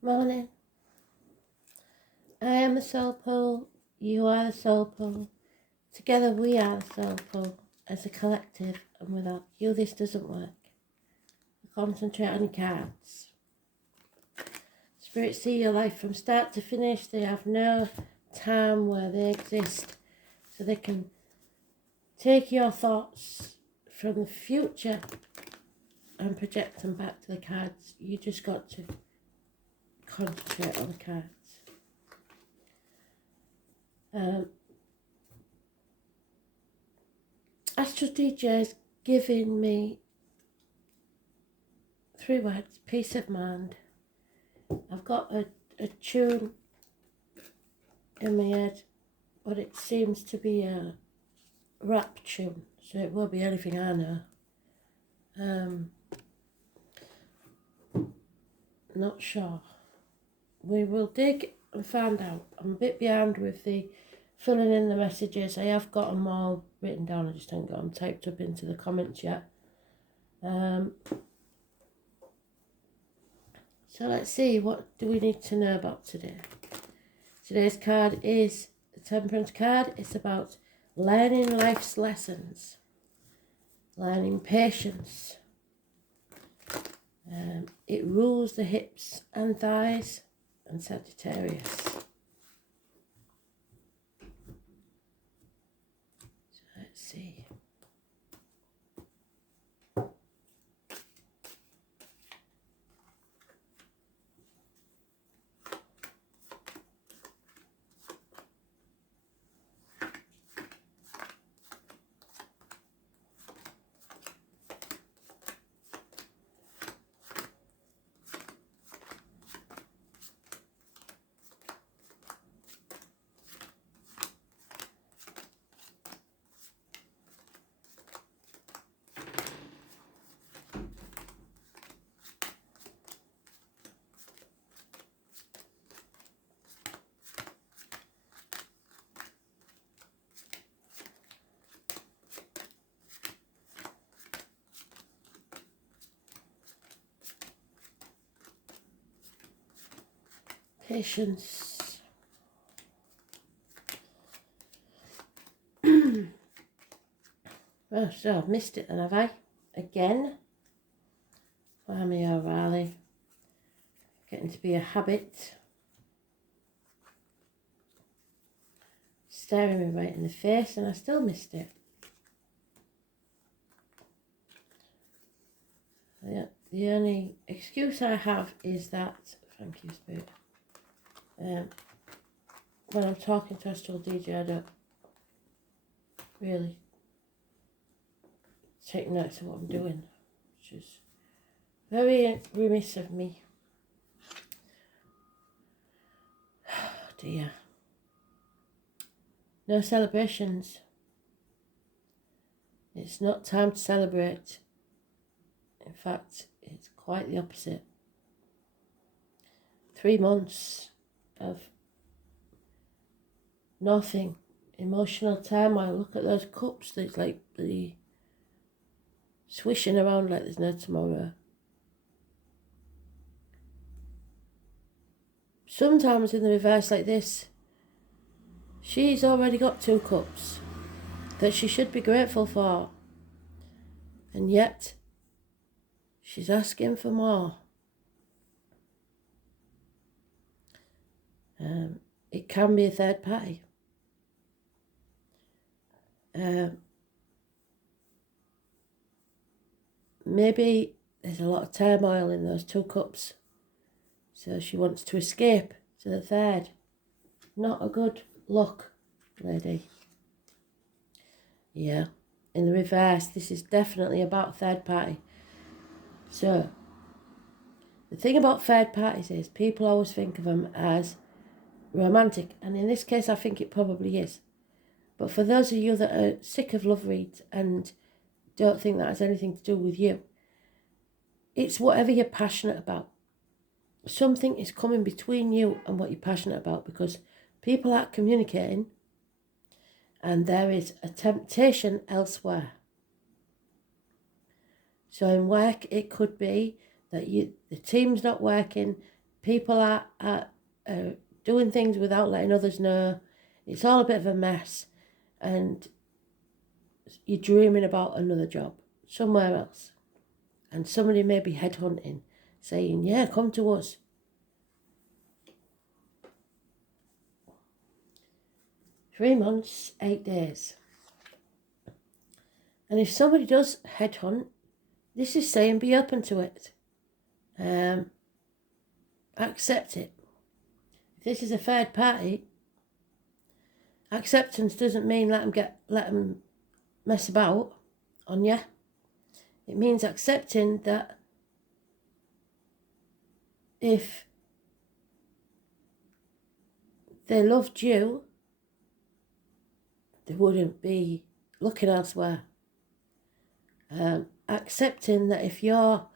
Morning. I am the soul pool. You are the soul pool. Together we are the soul pool as a collective, and without you this doesn't work. Concentrate on your cards. Spirits see your life from start to finish. They have no time where they exist, so they can take your thoughts from the future and project them back to the cards. You just got to concentrate on the cards. Astro DJ is giving me 3 words: peace of mind. I've got a tune in my head, but it seems to be a rap tune, so it won't be anything I know. Not sure. We will dig and find out. I'm a bit behind with the filling in the messages. I have got them all written down, I just haven't got them typed up into the comments yet. So let's see, what do we need to know about today? Today's card is the Temperance card. It's about learning life's lessons, learning patience. It rules the hips and thighs, and Sagittarius. So let's see. Patience. Oh, so I've missed it then, have I? Again? Blimey, O'Reilly. Getting to be a habit. Staring me right in the face, and I still missed it. The only excuse I have is that, thank you, Spirit, when I'm talking to Astral DJ, I don't really take notice of what I'm doing, which is very remiss of me. Oh dear. No celebrations. It's not time to celebrate. In fact, it's quite the opposite. 3 months of nothing. Emotional turmoil. Look at those cups. There's like the swishing around like there's no tomorrow. Sometimes in the reverse like this, she's already got 2 cups that she should be grateful for, and yet she's asking for more. It can be a third party. Maybe there's a lot of turmoil in those 2 cups, so she wants to escape to the third. Not a good look, lady. Yeah, in the reverse, this is definitely about third party. So, the thing about third parties is people always think of them as romantic, and in this case I think it probably is. But for those of you that are sick of love reads and don't think that has anything to do with you, it's whatever you're passionate about. Something is coming between you and what you're passionate about, because people aren't communicating and there is a temptation elsewhere. So in work, it could be that the team's not working, People are doing things without letting others know. It's all a bit of a mess, and you're dreaming about another job somewhere else, and somebody may be headhunting, saying, yeah, come to us. Three months, 8 days. And if somebody does headhunt, this is saying be open to it. Accept it. If this is a third party, acceptance doesn't mean let them mess about on you. It means accepting that if they loved you, they wouldn't be looking elsewhere. Accepting that if your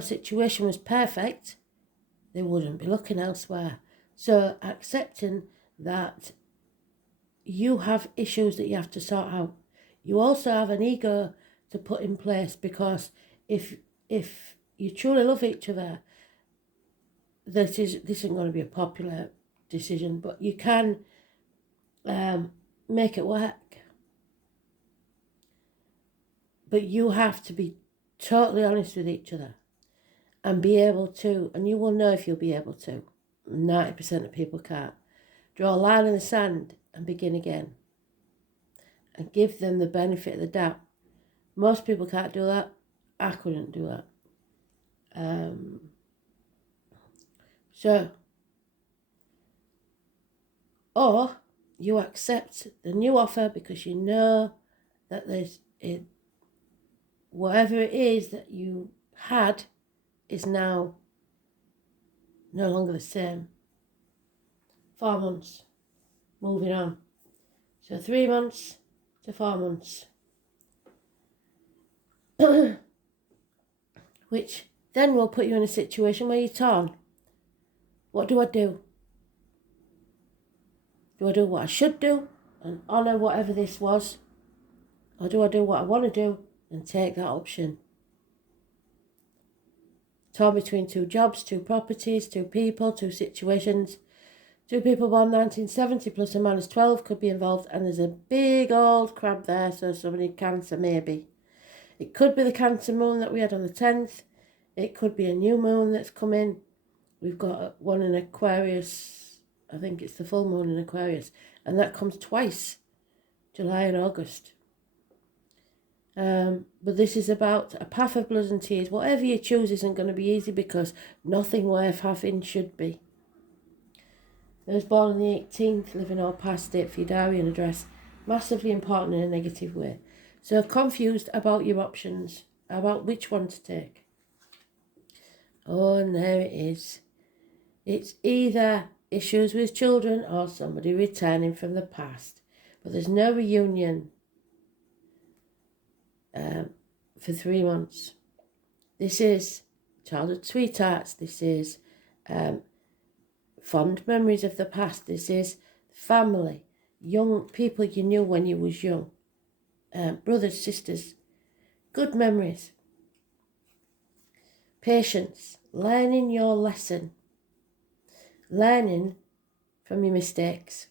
situation was perfect, they wouldn't be looking elsewhere. So accepting that you have issues that you have to sort out. You also have an ego to put in place, because if you truly love each other, this isn't going to be a popular decision, but you can make it work. But you have to be totally honest with each other and be able to, and you will know if you'll be able to. 90% of people can't. Draw a line in the sand and begin again. And give them the benefit of the doubt. Most people can't do that. I couldn't do that. Or you accept the new offer because you know that whatever it is that you had is now no longer the same. 4 months, moving on. So 3 months to 4 months. Which then will put you in a situation where you're torn. What do I do? Do I do what I should do and honour whatever this was? Or do I do what I want to do and take that option? Torn between 2 jobs, 2 properties, 2 people, 2 situations. 2 people born 1970 plus or minus 12 could be involved, and there's a big old crab there, so somebody Cancer maybe. It could be the Cancer moon that we had on the 10th. It could be a new moon that's coming. We've got one in Aquarius. I think it's the full moon in Aquarius, and that comes twice, July and August. But this is about a path of blood and tears. Whatever you choose isn't going to be easy, because nothing worth having should be. Those born on the 18th, living or past date for your diary and address, massively important in a negative way. So confused about your options, about which one to take. Oh, and there it is. It's either issues with children or somebody returning from the past. But there's no reunion for 3 months. This is childhood sweethearts. This is fond memories of the past. This is family, young people you knew when you was young, brothers, sisters, good memories. Patience, learning your lesson, learning from your mistakes.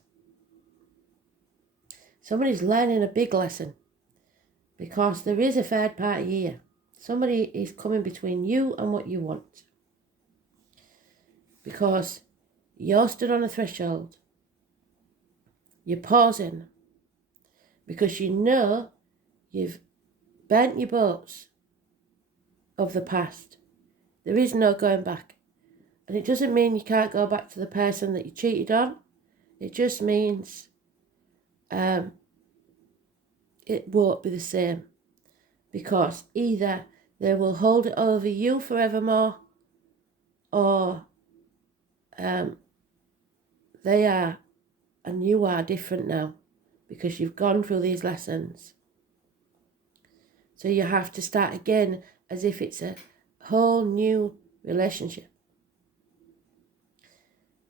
Somebody's learning a big lesson, because there is a third party here. Somebody is coming between you and what you want, because you're stood on a threshold. You're pausing because you know you've burnt your boats of the past. There is no going back. And it doesn't mean you can't go back to the person that you cheated on. It just means it won't be the same. Because either they will hold it over you forevermore, or they are and you are different now, because you've gone through these lessons. So you have to start again as if it's a whole new relationship.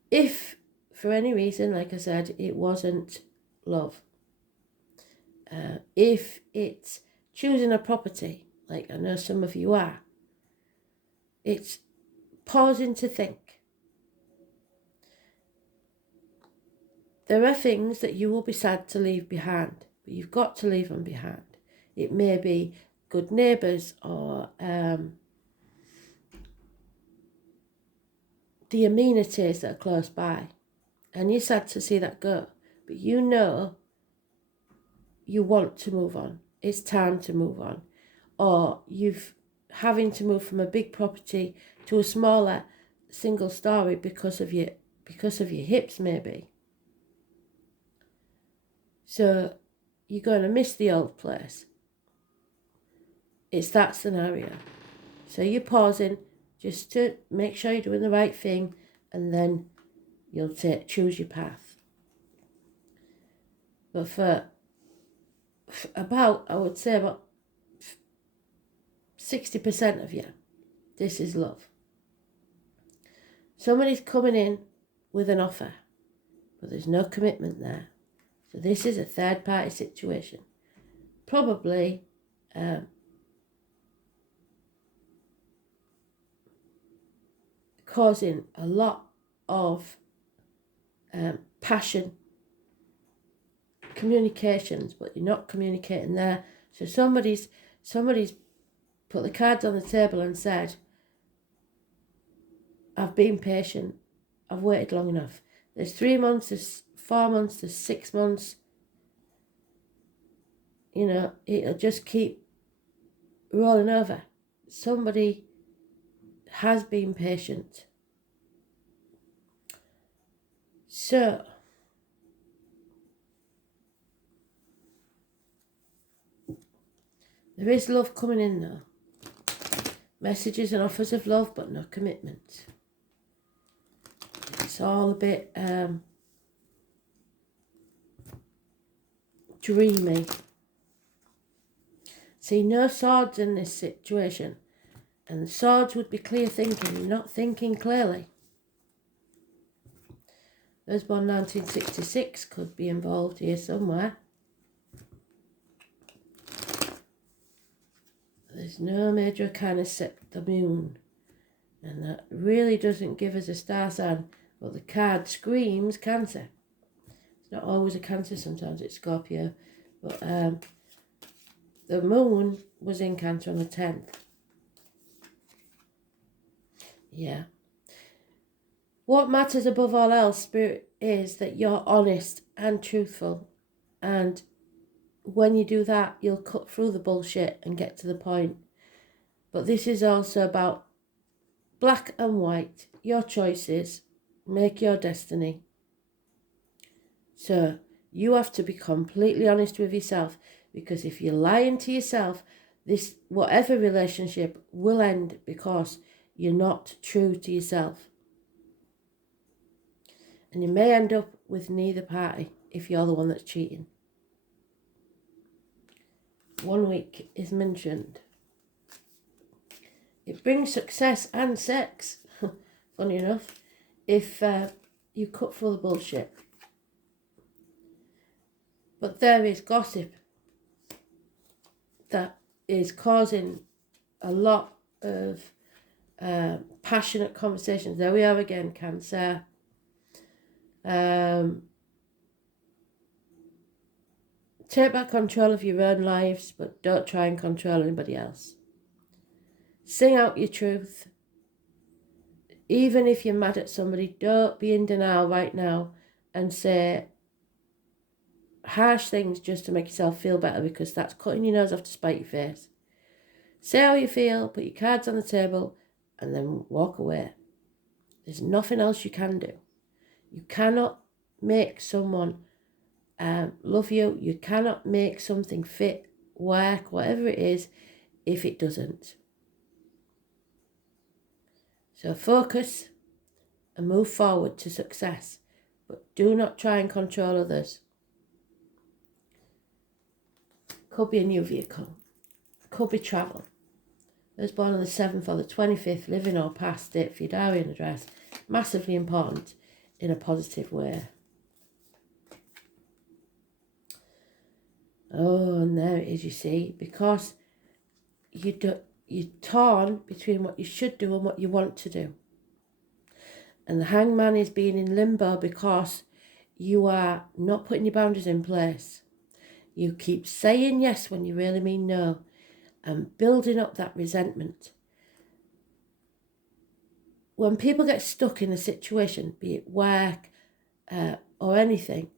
If for any reason, like I said, it wasn't love, if it's choosing a property, like I know some of you are, it's pausing to think. there are things that you will be sad to leave behind, but you've got to leave them behind. It may be good neighbours or the amenities that are close by, and you're sad to see that go, but you know you want to move on. It's time to move on. Or you've having to move from a big property to a smaller single story because of your hips maybe. So you're going to miss the old place. It's that scenario. So you're pausing just to make sure you're doing the right thing, and then you'll choose your path. But for about, I would say about 60% of you, this is love. Somebody's coming in with an offer, but there's no commitment there. So this is a third party situation. Probably causing a lot of passion, communications, but you're not communicating there. So somebody's put the cards on the table and said, I've been patient, I've waited long enough. There's 3 months, there's 4 months, there's 6 months. You know, it'll just keep rolling over. Somebody has been patient. So, there is love coming in though. Messages and offers of love, but no commitment. It's all a bit dreamy. See, no swords in this situation. And the swords would be clear thinking. You're not thinking clearly. Those born 1966 could be involved here somewhere. There's no major kind except the moon. And that really doesn't give us a star sign. But the card screams Cancer. It's not always a Cancer, sometimes it's Scorpio. But the moon was in Cancer on the 10th. Yeah. What matters above all else, Spirit, is that you're honest and truthful. And when you do that, you'll cut through the bullshit and get to the point. But this is also about black and white, your choices, make your destiny. So you have to be completely honest with yourself, because if you're lying to yourself, this whatever relationship will end because you're not true to yourself. And you may end up with neither party if you're the one that's cheating. 1 week is mentioned. It brings success and sex, funny enough, if you cut through the bullshit. But there is gossip that is causing a lot of passionate conversations. There we are again, Cancer. Take back control of your own lives, but don't try and control anybody else. Sing out your truth. Even if you're mad at somebody, don't be in denial right now and say harsh things just to make yourself feel better, because that's cutting your nose off to spite your face. Say how you feel, put your cards on the table, and then walk away. There's nothing else you can do. You cannot make someone love you. You cannot make something fit, work, whatever it is, if it doesn't. So focus and move forward to success, but do not try and control others. Could be a new vehicle, could be travel. Those born on the 7th or the 25th, living or past, date for your diary and address, massively important in a positive way. Oh, and there it is, you see, because you're torn between what you should do and what you want to do. And the Hangman is being in limbo because you are not putting your boundaries in place. You keep saying yes when you really mean no, and building up that resentment. When people get stuck in a situation, be it work or anything,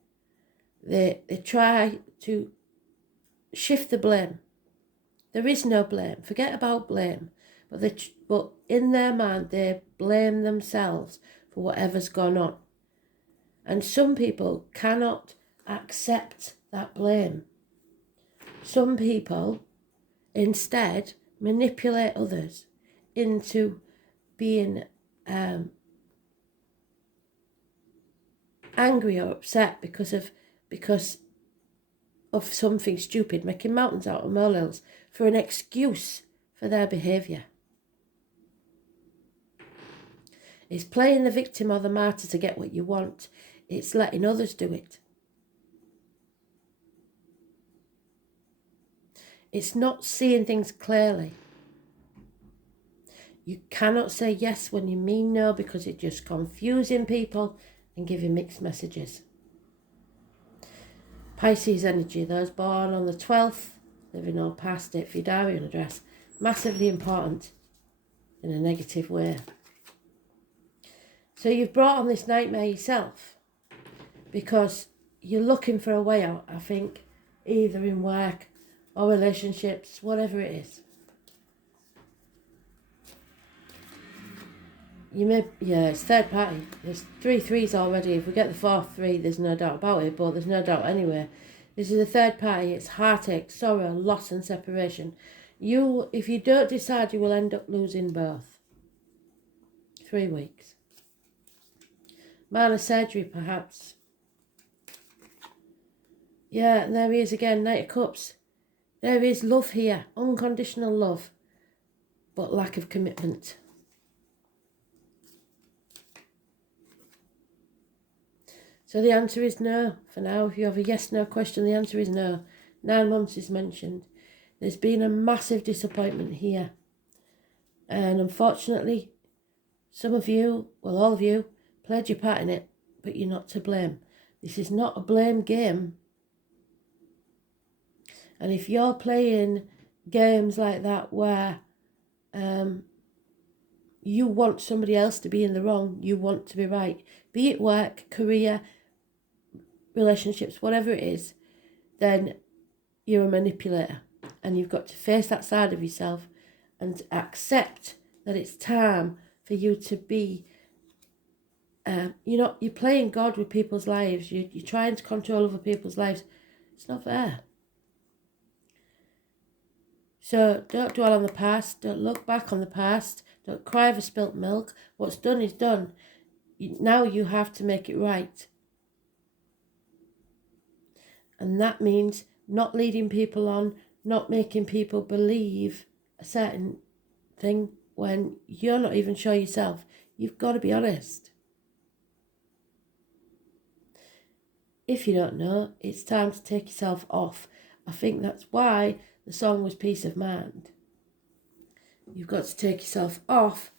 they try to shift the blame. There is no blame. Forget about blame. But in their mind, they blame themselves for whatever's gone on. And some people cannot accept that blame. Some people instead manipulate others into being angry or upset because of something stupid, making mountains out of molehills for an excuse for their behaviour. It's playing the victim or the martyr to get what you want. It's letting others do it. It's not seeing things clearly. You cannot say yes when you mean no, because it's just confusing people and giving mixed messages. Pisces energy, those born on the 12th, living or past it for your diary and address, massively important in a negative way. So you've brought on this nightmare yourself because you're looking for a way out, I think, either in work or relationships, whatever it is. It's third party. There's 3 threes already. If we get the 4th 3, there's no doubt about it, but there's no doubt anyway. This is a third party. It's heartache, sorrow, loss and separation. If you don't decide, you will end up losing both. 3 weeks. Minor surgery, perhaps. Yeah, and there he is again, Knight of Cups. There is love here, unconditional love, but lack of commitment. So the answer is no for now. If you have a yes/no question, the answer is no. 9 months is mentioned. There's been a massive disappointment here. And unfortunately, some of you, well, all of you, played your part in it, but you're not to blame. This is not a blame game. And if you're playing games like that where you want somebody else to be in the wrong, you want to be right, be it work, career, relationships, whatever it is, then you're a manipulator. And you've got to face that side of yourself and accept that it's time for you to be, you're playing God with people's lives. You're trying to control other people's lives. It's not fair. So don't dwell on the past. Don't look back on the past. Don't cry over spilt milk. What's done is done. Now you have to make it right. And that means not leading people on, not making people believe a certain thing when you're not even sure yourself. You've got to be honest. If you don't know, it's time to take yourself off. I think that's why the song was Peace of Mind. You've got to take yourself off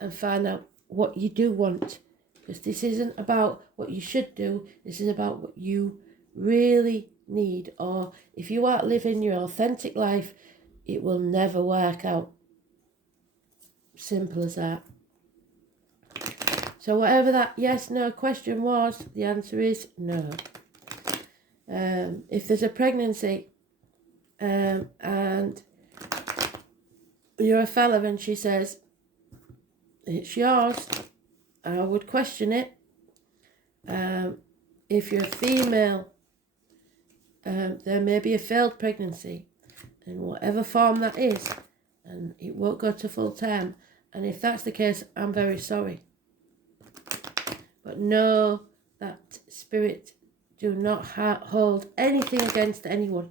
and find out what you do want. Because this isn't about what you should do. This is about what you really need. Or if you aren't living your authentic life, it will never work out. Simple as that. So whatever that yes/no question was, the answer is no. If there's a pregnancy and you're a fella and she says, it's yours, I would question it. If you're a female, there may be a failed pregnancy in whatever form that is, and it won't go to full term. And if that's the case, I'm very sorry. But know that spirit do not hold anything against anyone.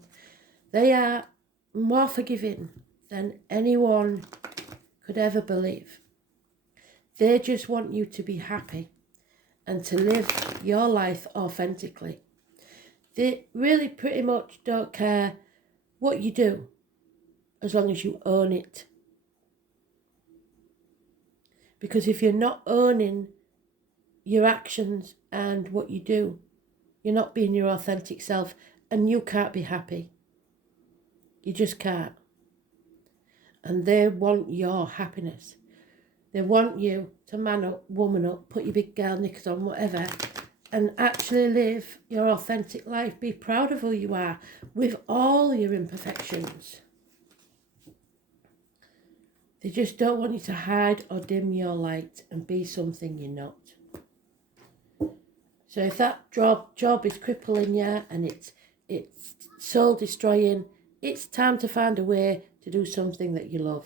They are more forgiving than anyone could ever believe. They just want you to be happy and to live your life authentically. They really pretty much don't care what you do as long as you own it. Because if you're not owning your actions and what you do, you're not being your authentic self, and you can't be happy. You just can't. And they want your happiness. They want you to man up, woman up, put your big girl knickers on, whatever, and actually live your authentic life. Be proud of who you are with all your imperfections. They just don't want you to hide or dim your light and be something you're not. So if that job is crippling you and it's soul destroying, it's time to find a way to do something that you love.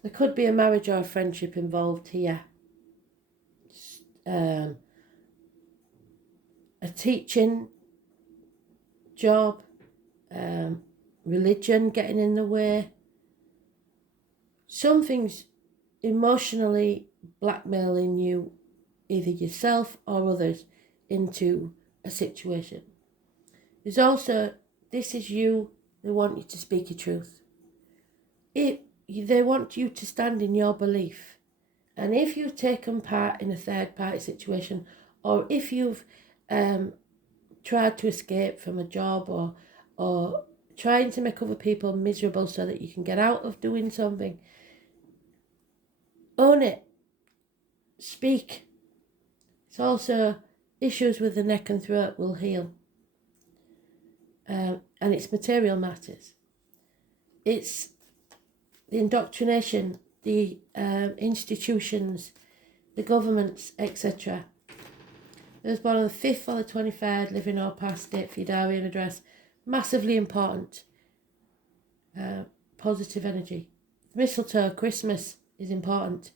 There could be a marriage or a friendship involved here. A teaching job, religion getting in the way. Something's emotionally blackmailing you, either yourself or others, into a situation. There's also, this is you, they want you to speak your truth. They want you to stand in your belief. And if you've taken part in a third party situation, or if you've tried to escape from a job, or trying to make other people miserable so that you can get out of doing something, own it. Speak. It's also issues with the neck and throat will heal. And it's material matters. It's the indoctrination, the institutions, the governments, etc. I was born on the 5th or the 23rd, living or past date for your diary and address. Massively important. Positive energy. Mistletoe, Christmas is important.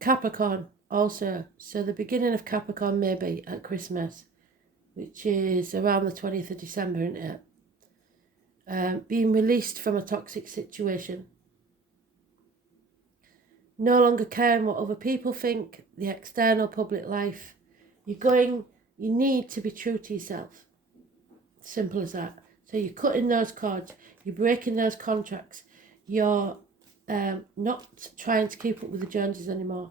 Capricorn also. So the beginning of Capricorn may be at Christmas, which is around the 20th of December, isn't it? Being released from a toxic situation. No longer caring what other people think, the external public life. You need to be true to yourself. Simple as that. So you're cutting those cords, you're breaking those contracts, you're not trying to keep up with the Joneses anymore.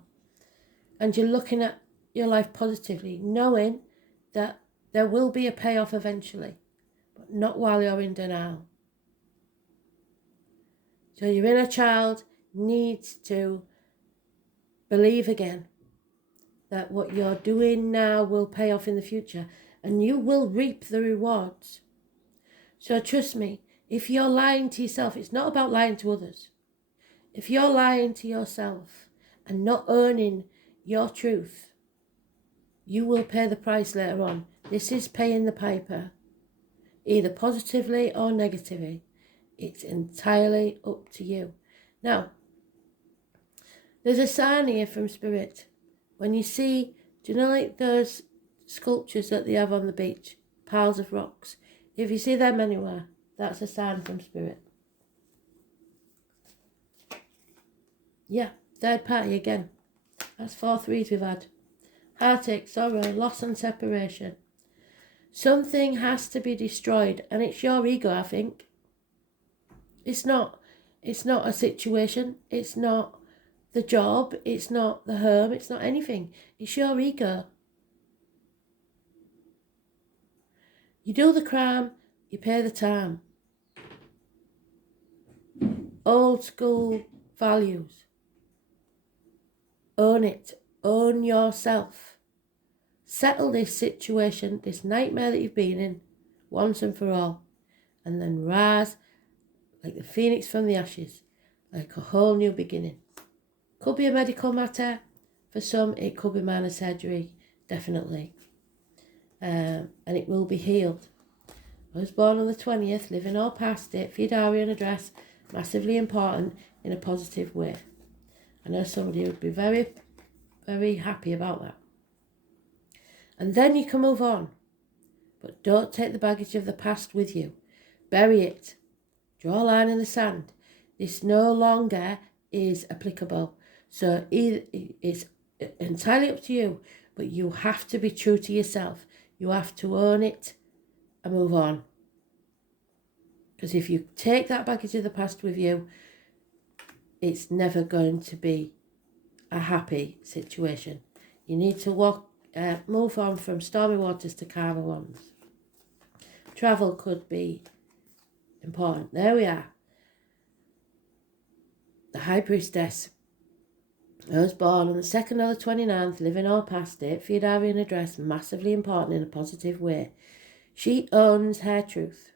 And you're looking at your life positively, knowing that there will be a payoff eventually, but not while you're in denial. So your inner child needs to believe again that what you're doing now will pay off in the future, and you will reap the rewards. So trust me, if you're lying to yourself, it's not about lying to others. If you're lying to yourself and not owning your truth, you will pay the price later on. This is paying the piper, either positively or negatively. It's entirely up to you. Now, there's a sign here from Spirit. When you see, do you know like those sculptures that they have on the beach? Piles of rocks. If you see them anywhere, that's a sign from Spirit. Yeah, third party again. That's 4 threes we've had. Heartache, sorrow, loss and separation. Something has to be destroyed, and it's your ego, I think. It's not a situation. It's not the job. It's not the home. It's not anything. It's your ego. You do the crime, you pay the time. Old school values. Own it. Own yourself. Settle this situation, this nightmare that you've been in, once and for all. And then rise like the phoenix from the ashes, like a whole new beginning. Could be a medical matter. For some, it could be minor surgery, definitely. And it will be healed. I was born on the 20th, living or past it, for your diary and address, massively important in a positive way. I know somebody would be very, very happy about that. And then you can move on. But don't take the baggage of the past with you. Bury it. Draw a line in the sand. This no longer is applicable. So it's entirely up to you, but you have to be true to yourself. You have to own it and move on. Because if you take that baggage of the past with you, it's never going to be a happy situation. You need to walk move on from stormy waters to calmer ones. Travel could be important. There we are. The High Priestess. I was born on the 2nd or the 29th, living or past it, Theodarian address, massively important in a positive way. She owns her truth.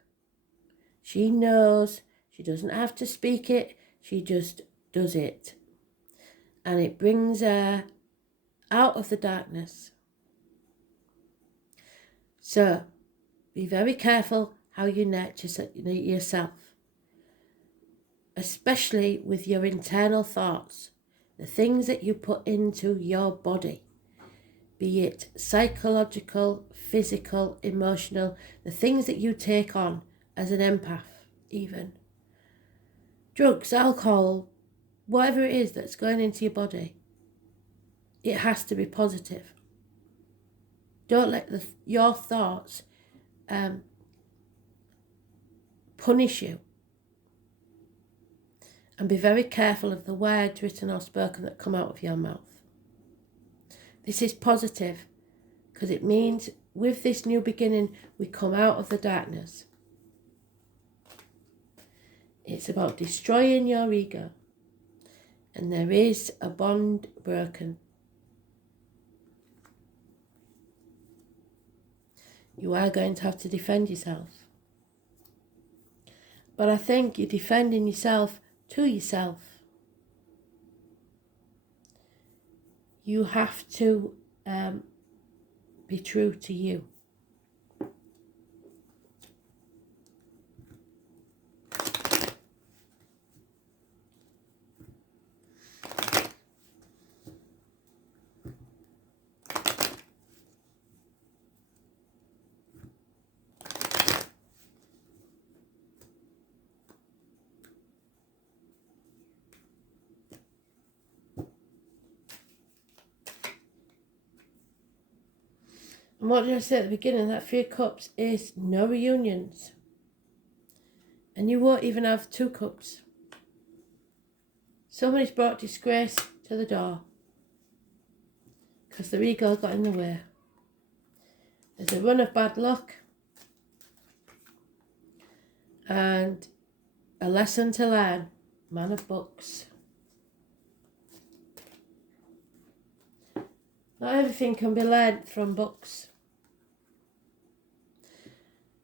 She knows. She doesn't have to speak it. She just does it. And it brings her out of the darkness. So, be very careful how you nurture yourself, especially with your internal thoughts, the things that you put into your body, be it psychological, physical, emotional, the things that you take on as an empath even. Drugs, alcohol, whatever it is that's going into your body, it has to be positive. Don't let your thoughts punish you. And be very careful of the words written or spoken that come out of your mouth. This is positive because it means with this new beginning we come out of the darkness. It's about destroying your ego. And there is a bond broken. You are going to have to defend yourself. But I think you're defending yourself to yourself. You have to be true to you. And what did I say at the beginning? That 3 cups is no reunions. And you won't even have 2 cups. Somebody's brought disgrace to the door because their ego got in the way. There's a run of bad luck and a lesson to learn. Man of books. Not everything can be learned from books.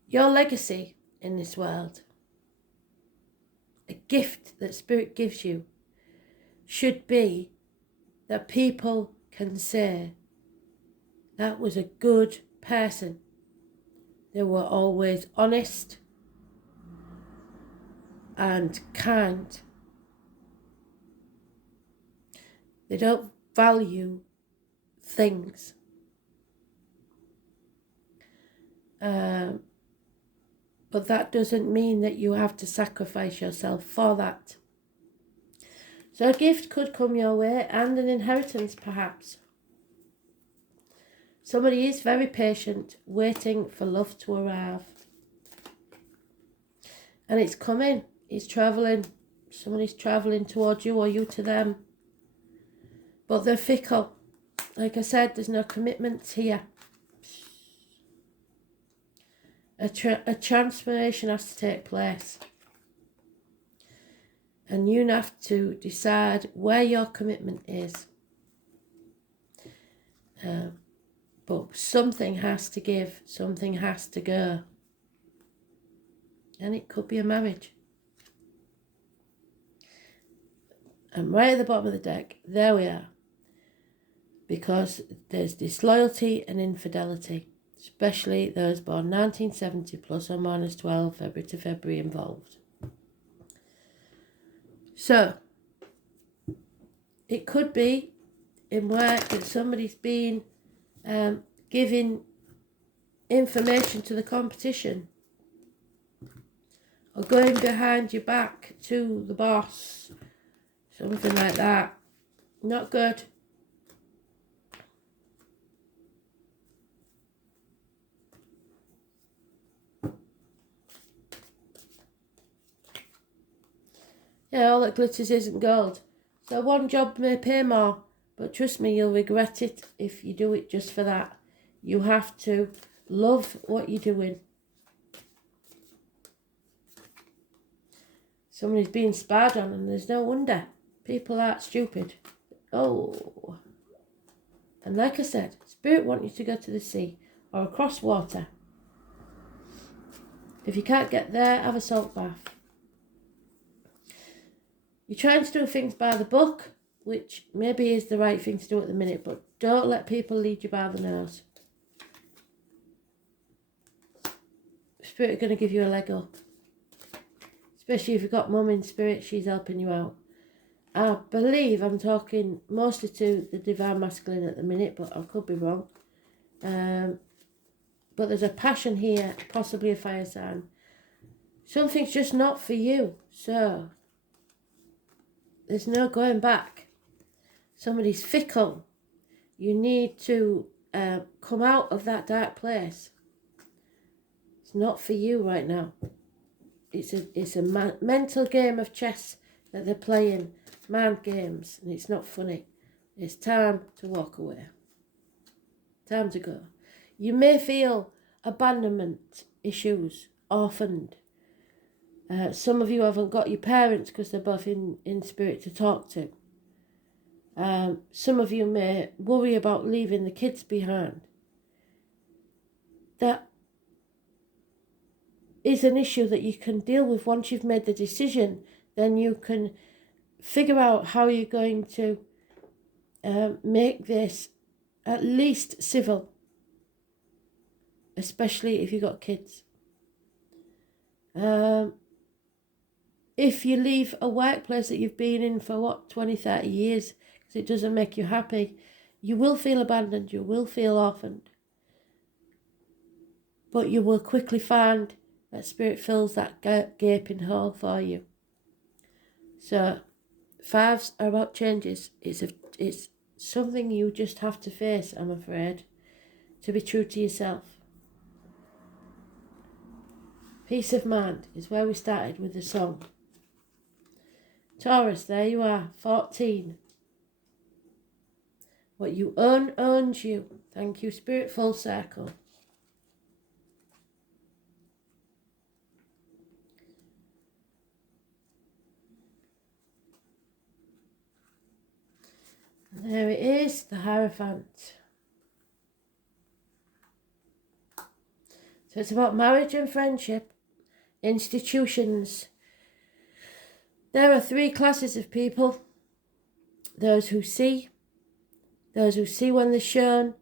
Your legacy in this world, a gift that Spirit gives you, should be that people can say, that was a good person. They were always honest and kind. They don't value things. But that doesn't mean that you have to sacrifice yourself for that. So a gift could come your way and an inheritance perhaps. Somebody is very patient, waiting for love to arrive. And it's coming. It's travelling. Somebody's travelling towards you or you to them. But they're fickle. Like I said, there's no commitment here. A transformation has to take place. And you have to decide where your commitment is. But something has to give, something has to go. And it could be a marriage. And right at the bottom of the deck, there we are. Because there's disloyalty and infidelity, especially those born 1970 plus or minus 12, February to February involved. So, it could be in work that somebody's been giving information to the competition or going behind your back to the boss, something like that. Not good. Yeah, all that glitters isn't gold. So one job may pay more, But trust me, you'll regret it if you do it just for that. You have to love what you're doing. Somebody's being spied on, and there's no wonder. People aren't stupid. Oh. And like I said, Spirit want you to go to the sea or across water. If you can't get there, have a salt bath. You're trying to do things by the book, which maybe is the right thing to do at the minute, but don't let people lead you by the nose. Spirit are going to give you a leg up. Especially if you've got mum in spirit, she's helping you out. I believe I'm talking mostly to the divine masculine at the minute, but I could be wrong. But there's a passion here, possibly a fire sign. Something's just not for you, so there's no going back. Somebody's fickle. You need to come out of that dark place. It's not for you right now. It's a mental game of chess that they're playing, mind games, and it's not funny. It's time to walk away. Time to go. You may feel abandonment issues, orphaned. Some of you haven't got your parents because they're both in spirit to talk to. Some of you may worry about leaving the kids behind. That is an issue that you can deal with once you've made the decision. Then you can figure out how you're going to make this at least civil, especially if you've got kids. If you leave a workplace that you've been in for 20, 30 years, because it doesn't make you happy, you will feel abandoned, you will feel orphaned. But you will quickly find that Spirit fills that gaping hole for you. So, 5s are about changes. It's something you just have to face, I'm afraid, to be true to yourself. Peace of mind is where we started with the song. Taurus, there you are, 14. What you own owns you. Thank you, Spirit, full circle. There it is, the Hierophant. So it's about marriage and friendship, institutions. There are 3 classes of people. Those who see when they're shown,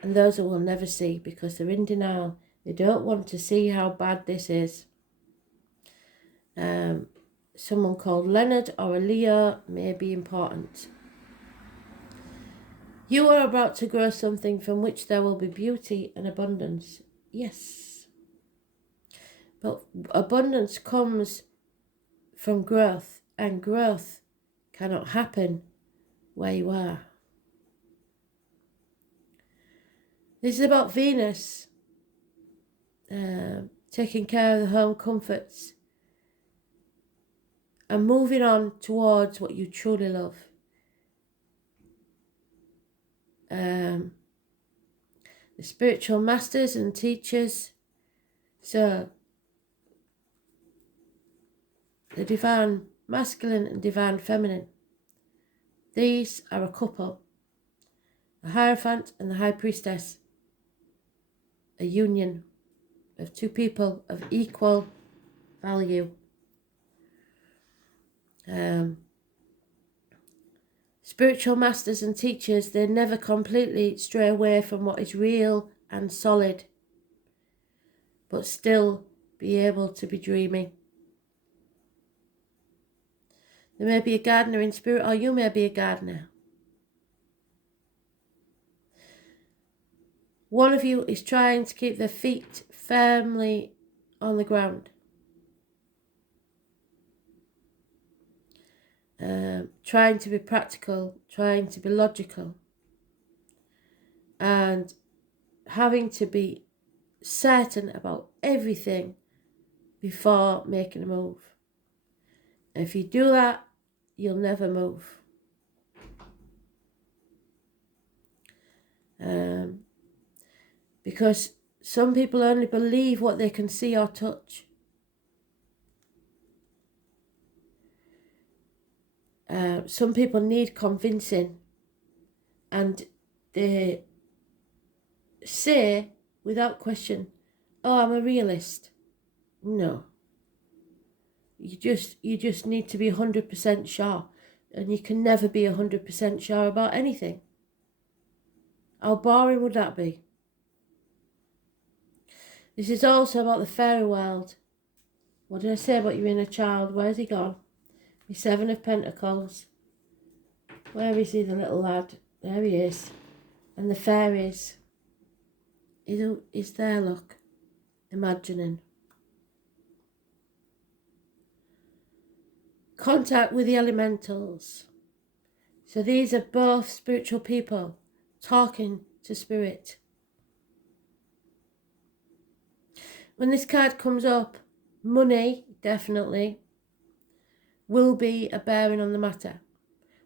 and those who will never see because they're in denial. They don't want to see how bad this is. Someone called Leonard or a Leo may be important. You are about to grow something from which there will be beauty and abundance. Yes. But abundance comes from growth, and growth cannot happen where you are. This is about Venus taking care of the home comforts and moving on towards what you truly love. The spiritual masters and teachers. So, the divine masculine and divine feminine. These are a couple. The Hierophant and the High Priestess. A union of 2 people of equal value. Spiritual masters and teachers, they never completely stray away from what is real and solid, but still be able to be dreaming. There may be a gardener in spirit, or you may be a gardener. One of you is trying to keep their feet firmly on the ground. Trying to be practical, trying to be logical, and having to be certain about everything before making a move. And if you do that, you'll never move. Because some people only believe what they can see or touch. Some people need convincing, and they say without question, "Oh, I'm a realist." No. You just need to be 100% sure, and you can never be 100% sure about anything. How boring would that be? This is also about the fairy world. What did I say about your inner child? Where's he gone? The Seven of Pentacles. Where is he, the little lad? There he is. And the fairies. He's there, look. Imagining. Contact with the elementals. So these are both spiritual people talking to spirit. When this card comes up, money, definitely, will be a bearing on the matter.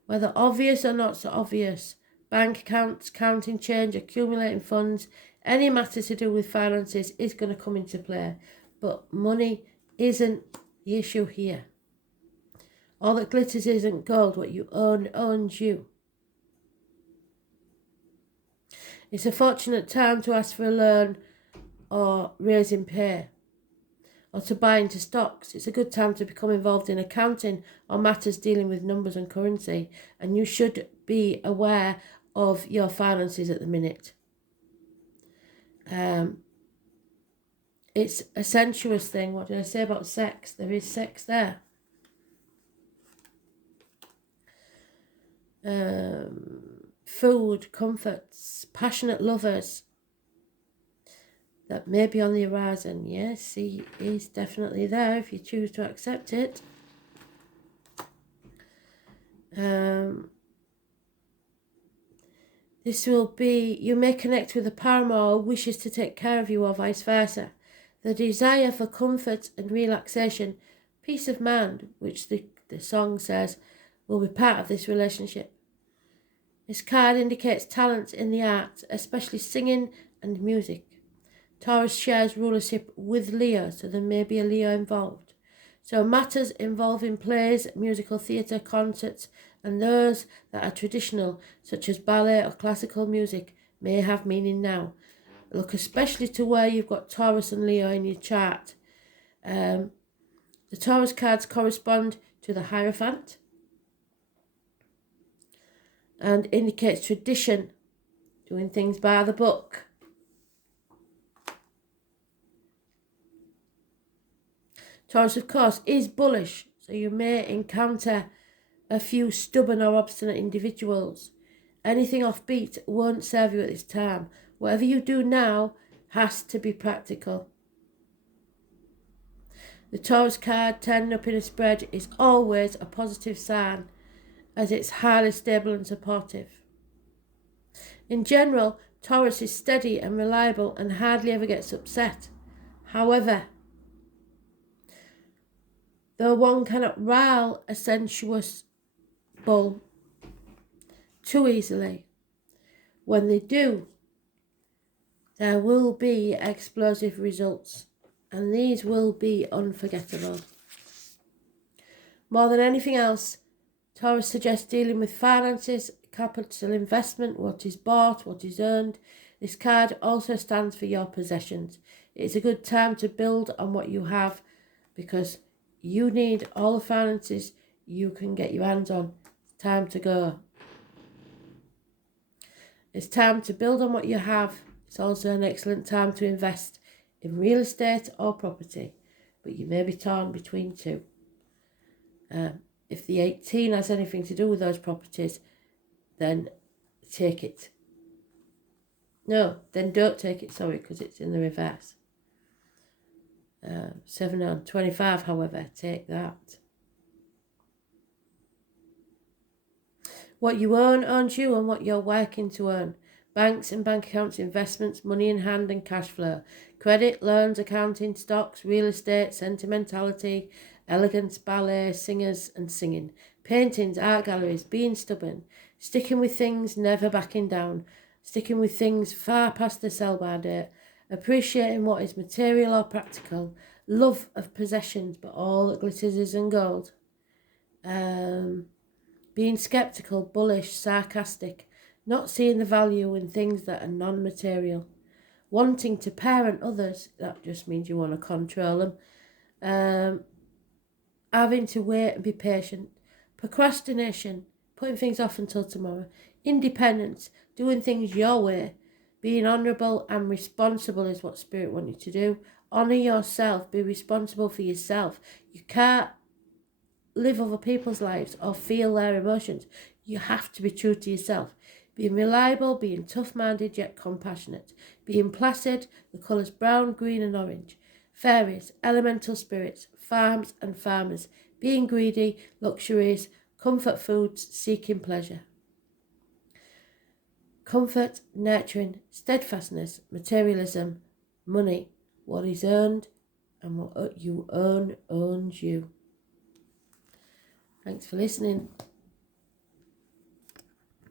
Whether obvious or not so obvious, bank accounts, counting change, accumulating funds, any matter to do with finances is going to come into play. But money isn't the issue here. All that glitters isn't gold. What you own owns you. It's a fortunate time to ask for a loan or raising pay, or to buy into stocks. It's a good time to become involved in accounting or matters dealing with numbers and currency, and you should be aware of your finances at the minute. It's a sensuous thing. What did I say about sex? There is sex there. Food, comforts, passionate lovers that may be on the horizon. Yes, he is definitely there if you choose to accept it. This will be, you may connect with a paramour who wishes to take care of you or vice versa. The desire for comfort and relaxation, peace of mind, which the song says, will be part of this relationship. This card indicates talent in the arts, especially singing and music. Taurus shares rulership with Leo, so there may be a Leo involved. So matters involving plays, musical theatre, concerts, and those that are traditional, such as ballet or classical music, may have meaning now. Look especially to where you've got Taurus and Leo in your chart. The Taurus cards correspond to the Hierophant and indicates tradition, doing things by the book. Taurus, of course, is bullish, so you may encounter a few stubborn or obstinate individuals. Anything offbeat won't serve you at this time. Whatever you do now has to be practical. The Taurus card turning up in a spread is always a positive sign, as it's highly stable and supportive. In general, Taurus is steady and reliable and hardly ever gets upset. However, though one cannot rile a sensuous bull too easily, when they do, there will be explosive results, and these will be unforgettable. More than anything else, Taurus suggests dealing with finances, capital investment, what is bought, what is earned. This card also stands for your possessions. It's a good time to build on what you have, because you need all the finances you can get your hands on. It's time to go. It's time to build on what you have. It's also an excellent time to invest in real estate or property, but you may be torn between two. If the 18 has anything to do with those properties, then take it. No, then don't take it, sorry, because it's in the reverse. 7 on 25, however, take that. What you own owns you, and what you're working to earn. Banks and bank accounts, investments, money in hand and cash flow. Credit, loans, accounting, stocks, real estate, sentimentality, elegance, ballet, singers and singing. Paintings, art galleries, being stubborn. Sticking with things, never backing down. sticking with things far past the sell-by date, appreciating what is material or practical, love of possessions, but all that glitters isn't gold. Being sceptical, bullish, sarcastic, not seeing the value in things that are non-material, wanting to parent others, that just means you want to control them, having to wait and be patient, procrastination, putting things off until tomorrow, independence, doing things your way, being honourable and responsible is what Spirit wants you to do. Honour yourself, be responsible for yourself. You can't live other people's lives or feel their emotions. You have to be true to yourself. Being reliable, being tough-minded yet compassionate. Being placid, the colours brown, green and orange. Fairies, elemental spirits, farms and farmers. Being greedy, luxuries, comfort foods, seeking pleasure. Comfort, nurturing, steadfastness, materialism, money. What is earned and what you earn owns you. Thanks for listening.